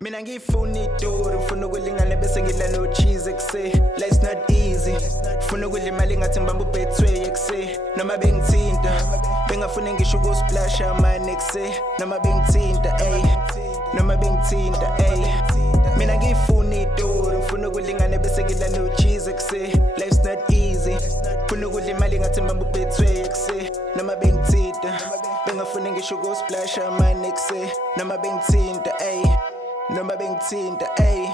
Mina ngifuna iduri, ngifuna ukulingana bese ngidla no cheese ekuse. Life's not easy. Ngifuna ukudla imali ngathi ngibamba ubetway ekuse. Noma bengithinta, bengafuna ngisho ukusplash amani ekuse. Noma bengithinta, ey. Noma bengithinta, ey. Mina ngifuna iduri, ngifuna ukulingana bese ngidla no cheese ekuse. Life's not easy. Ngifuna ukudla imali ngathi ngibamba ubetway ekuse. Noma bengithinta, bengafuna ngisho ukusplash amani ekuse. Noma bengithinta, ey. Noma bengithinta, ay.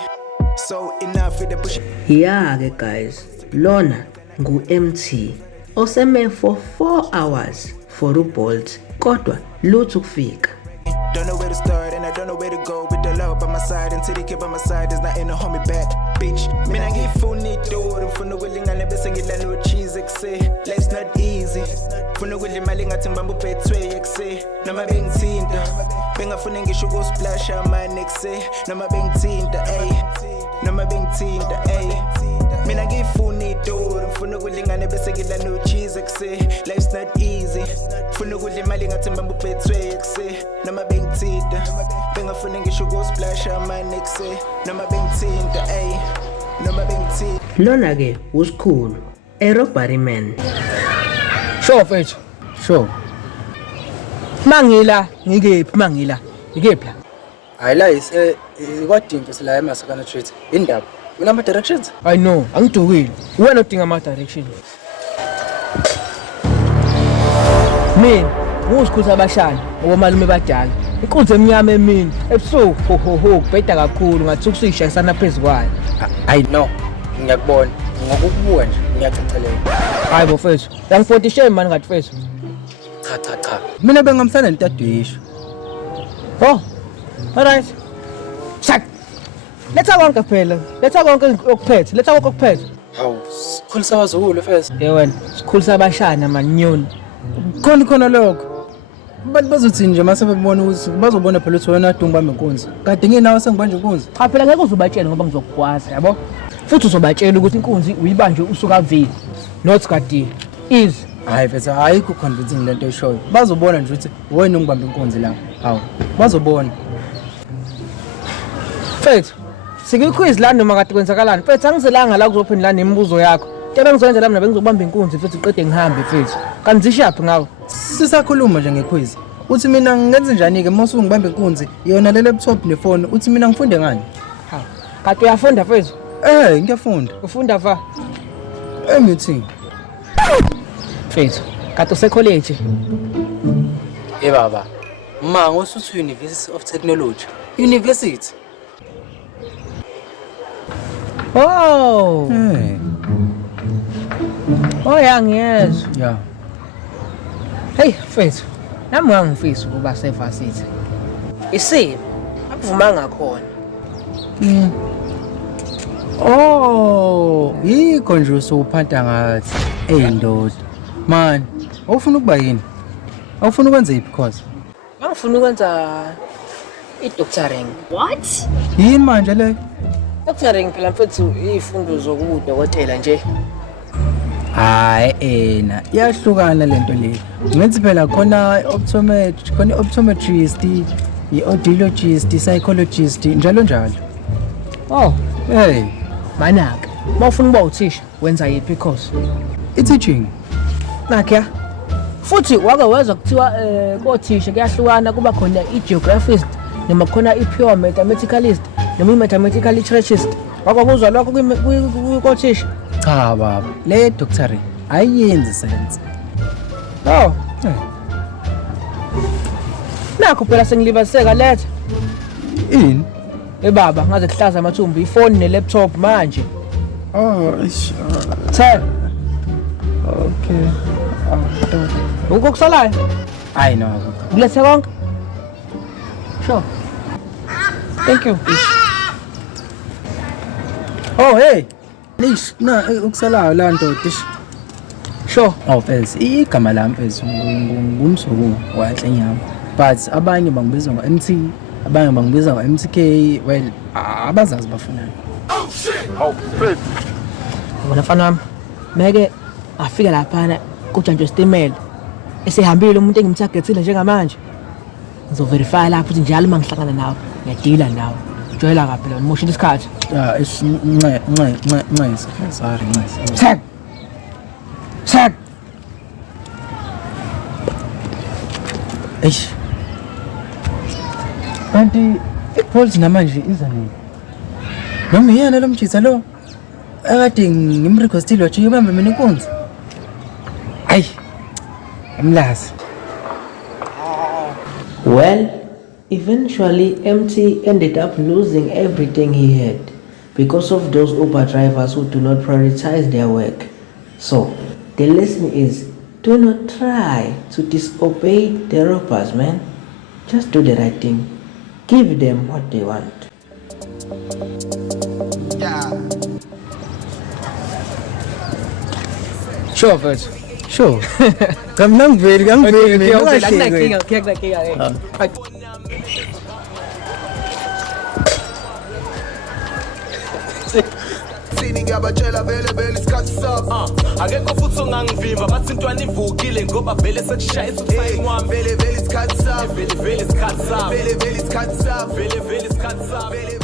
So enough with the push. Yeah ke guys, lona ngu-MT oseme for 4 hours for uBolt kodwa lutho kufika. Don't know where to start and I don't know where to go. With the love by my side until they keep by my side, there's nothing to hold me back, bitch. Mina ngifuna iduri, ngifuna ukulingana bese ngidla no cheese ekuse. Life's not easy. Ngifuna ukudla imali ngathi ngibamba ubetway ekuse. Noma bengithinta, bengafuna ngisho ukusplash amani ekuse. Noma bengithinta, ey. Noma bengithinta, ey. Mina ngifuna iduri, ngifuna ukulingana bese ngidla no cheese ekuse. Life's not easy. Ngifuna ukudla imali ngathi ngibamba ubetway ekuse. Noma bengithinta, bengafuna ngisho ukusplash amani ekuse. Noma bengithinta, ey. Noma bengithinta. Lona ke usikhulu aerobary man. Sure mfethu. Sure. Mangila ngikephi mangila? Ngikephi la? Hayi la ikwadinto sila eMasakana Street. Indaba. Unama directions? I know, angidukile. Wena udinga ama directions. Mina ngusikhulu sabashana ngomalume badala. Inkunzi emnyama emini ebusuku ho bheda kakhulu ngathi ukusishayisana phezukwayo. I know. Ngiyakubona. Ngokukubuka nje ngiyacacelela. Hayi bo mfethu. Yangi40 shame mani ngathi mfethu. Cha. Mina bengamsana nentadisho. Oh. Alright. Shak. Letha konke phela. Letha konke okuphethe. Letha konke okuphethe. Hawu, sikhulu sabazukulu mfethu. Wena, sikhulu sabashana manyoni. Khona lokho. Bathi bazothini nje mase bebona ukuthi bazobona phela ukuthi wena adungu bami inkunzi. Kade nginawe sengibanje inkunzi. Cha phela ngeke uzobatshela ngoba ngizokugwaza, yabo? Futhi uzobatshela ukuthi inkunzi uyibanje usuka vini. Not kade. Is. Hayi mfethu ayikho convincing lento eshoyo. Bazobona nje ukuthi wena ungibamba inkunzi la. Hawu, bazobona. Mfethu, sikuyiquiz la noma kade kwenzakalani? Mfethu angizelanga la kuzophendula nemibuzo yakho. Tebe ngizoyenza la mina bengizobamba inkunzi mfethu uqede ngihambe mfethu. Kanti zishaphi ngawo? Sisakhuluma nje ngequiz. Uthi mina ngenze njani ke mase ungibambe inkunzi yona le laptop nefone uthi mina ngifunde ngani? Ha. Kade uyafunda mfethu? Ngiyafunda. Ufunda va? Meeting. Mfethu, kade use college. Baba. Ma ngosuthi University of Technology. University. Oh. Oh yangiyezwa. Yeah. Hey mfethu, nami ngangifisa ukuba sevarsity. Isini, akuvuma ngakhona. Oh, yikho nje usuphatha ngathi. Ndoda. Man, awufuna ukuba yini? Awufuna ukwenza yiphi course? Ngifuna ukwenza i-doctoring. What? Yini manje le? Doctoring phela mfethu izifundo zokudokotela nje. Hayi iyahlukana lento le. Ngithi phela khona optometrist, i-audiologist, psychologist njalo. Oh, Hey, manaka. Mawufuna ukuba uthisha, wenza yiphi course? i-teaching. Nakya. Futhi wake wezwa kuthiwa kothisha kuyahlukana kuba khona i-geographist noma khona i-pure mathematicalist noma i-mathematical literaturist. Wakuzwa lokho kothisha? Cha baba, le doctorate ayenzi sense. Oh. Nakho phela sengilibaseka letha. Ini? Baba, ngaze kuhlaza amathumbu ifoni ne-laptop manje. Oh, Tell. okay. Ukukusalayo? I know. Kulethe konke? Sure. Thank you. Oh, hey. Lish, ukusalayo la nto dish. Sure. Oh, fez. Igama lami mfethu ngumsuku wahle nyama. But abanye bangibiza ngo-MT, abanye bangibiza ngo-MTK. Well, abazazi bafunani. Oh shit. Oh shit. Ngona mfana wami. Meke afika lapha kujanjwe isitimela. Esehambile umuntu engimthagethile njengamanje. ngizoverifya lapho ukuthi njalo uma ngihlangana nawe ngiyadila nawe joyela kabi lona moshela isikhathi sorry check eish kanti iPolt namanje iza nini noma yena lo mjisa lo akade ngimrequestile wathi ubambe mina inkunzi ayi amlazi. Well, eventually MT ended up losing everything he had because of those Uber drivers who do not prioritize their work. So, the lesson is, do not try to disobey the robbers, man. Just do the right thing. Give them what they want. sure first Sure. Ngiveli Ngiyakulahleka ngiyabajela vele isikhathi sabo akekho futhi ongangivimba bathi intwana ivukile ngoba vele sekushayisa uthayimwami vele isikhathi sabo vele isikhathi sabo